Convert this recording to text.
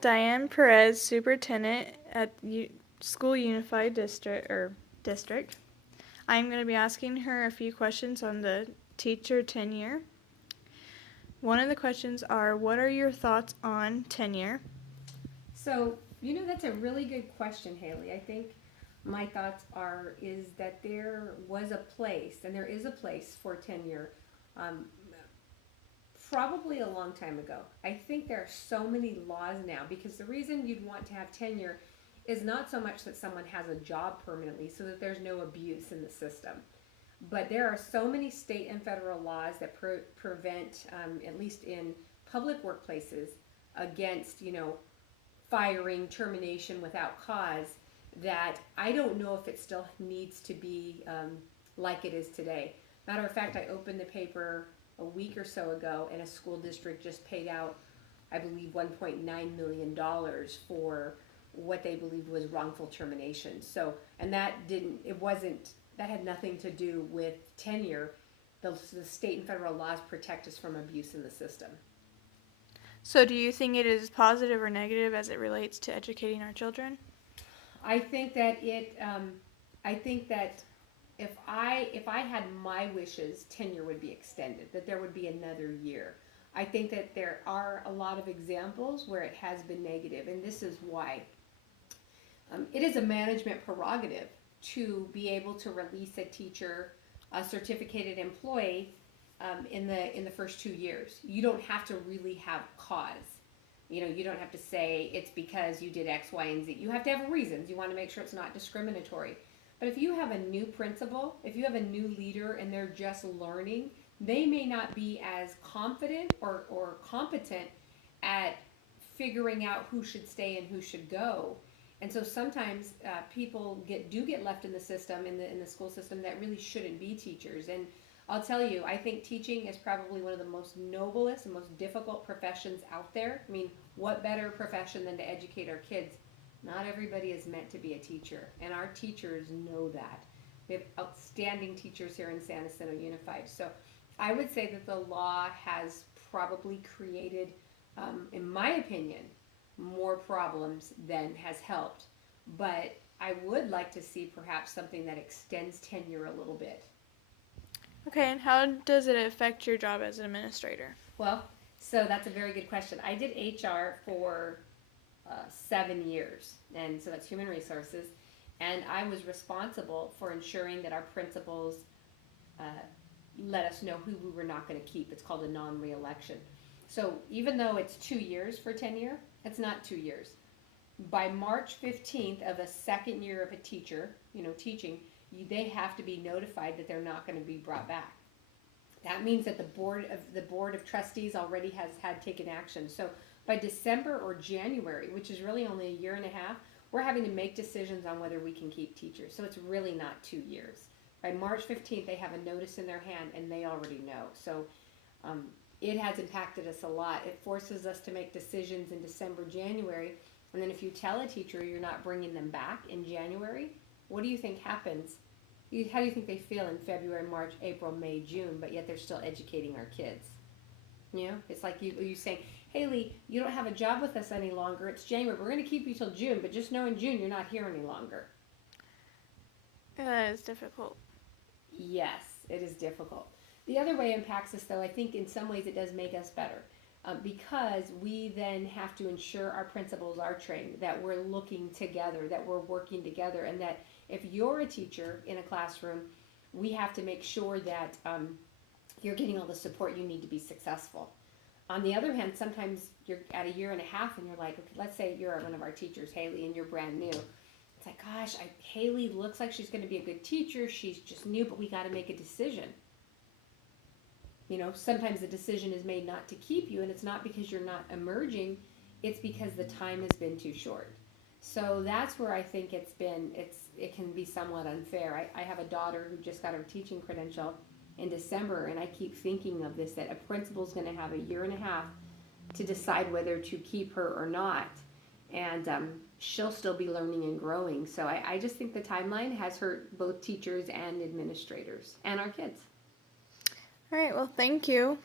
Diane Perez, superintendent at School Unified District. I'm going to be asking her a few questions on the teacher tenure. One of the questions are, what are your thoughts on tenure? So, that's a really good question, Haley. I think my thoughts is that there was a place, and there is a place for tenure, um, probably a long time ago. I think there are so many laws now because the reason you'd want to have tenure is not so much that someone has a job permanently so that there's no abuse in the system. But there are so many state and federal laws that prevent, at least in public workplaces, against, firing, termination without cause, that I don't know if it still needs to be like it is today. Matter of fact, I opened the paper a week or so ago, and a school district just paid out, I believe, $1.9 million for what they believed was wrongful termination. So, and that had nothing to do with tenure. The state and federal laws protect us from abuse in the system. So do you think it is positive or negative as it relates to educating our children? I think that if I had my wishes, tenure would be extended, that there would be another year. I think that there are a lot of examples where it has been negative, and this is why. It is a management prerogative to be able to release a teacher, a certificated employee, in the first 2 years. You don't have to really have cause. You don't have to say it's because you did X, Y, and Z. You have to have reasons. You want to make sure it's not discriminatory. But if you have a new principal, if you have a new leader and they're just learning, they may not be as confident or competent at figuring out who should stay and who should go. And so sometimes people do get left in the system, in the school system, that really shouldn't be teachers. And I'll tell you, I think teaching is probably one of the most noblest and most difficult professions out there. I mean, what better profession than to educate our kids? Not everybody is meant to be a teacher, and our teachers know that. We have outstanding teachers here in San Jacinto Unified. So I would say that the law has probably created, in my opinion, more problems than has helped. But I would like to see perhaps something that extends tenure a little bit. Okay, and how does it affect your job as an administrator? Well, so that's a very good question. I did HR for 7 years, and so that's human resources, and I was responsible for ensuring that our principals let us know who we were not going to keep. It's called a non-reelection. So even though it's 2 years for tenure, it's not 2 years. By March 15th of a second year of a teacher, teaching, they have to be notified that they're not going to be brought back. That means that the board of trustees already had taken action. So by December or January, which is really only a year and a half, we're having to make decisions on whether we can keep teachers. So it's really not 2 years. By March 15th, they have a notice in their hand, and they already know. So it has impacted us a lot. It forces us to make decisions in December, January, and then if you tell a teacher you're not bringing them back in January, what do you think happens? How do you think they feel in February, March, April, May, June, but yet they're still educating our kids? It's like you saying, Haley, you don't have a job with us any longer. It's January. We're going to keep you till June, but just know in June you're not here any longer. That is difficult. Yes, it is difficult. The other way it impacts us, though, I think in some ways it does make us better. Because we then have to ensure our principals are trained, that we're looking together, that we're working together, and that if you're a teacher in a classroom, we have to make sure that you're getting all the support you need to be successful. On the other hand, sometimes you're at a year and a half and you're like, okay, let's say you're one of our teachers, Haley, and you're brand new. It's like, gosh, Haley looks like she's going to be a good teacher. She's just new, but we got to make a decision. Sometimes the decision is made not to keep you, and it's not because you're not emerging, it's because the time has been too short. So that's where I think it can be somewhat unfair. I have a daughter who just got her teaching credential in December, and I keep thinking of this, that a principal's going to have a year and a half to decide whether to keep her or not. And she'll still be learning and growing. So I just think the timeline has hurt both teachers and administrators and our kids. All right, well, thank you.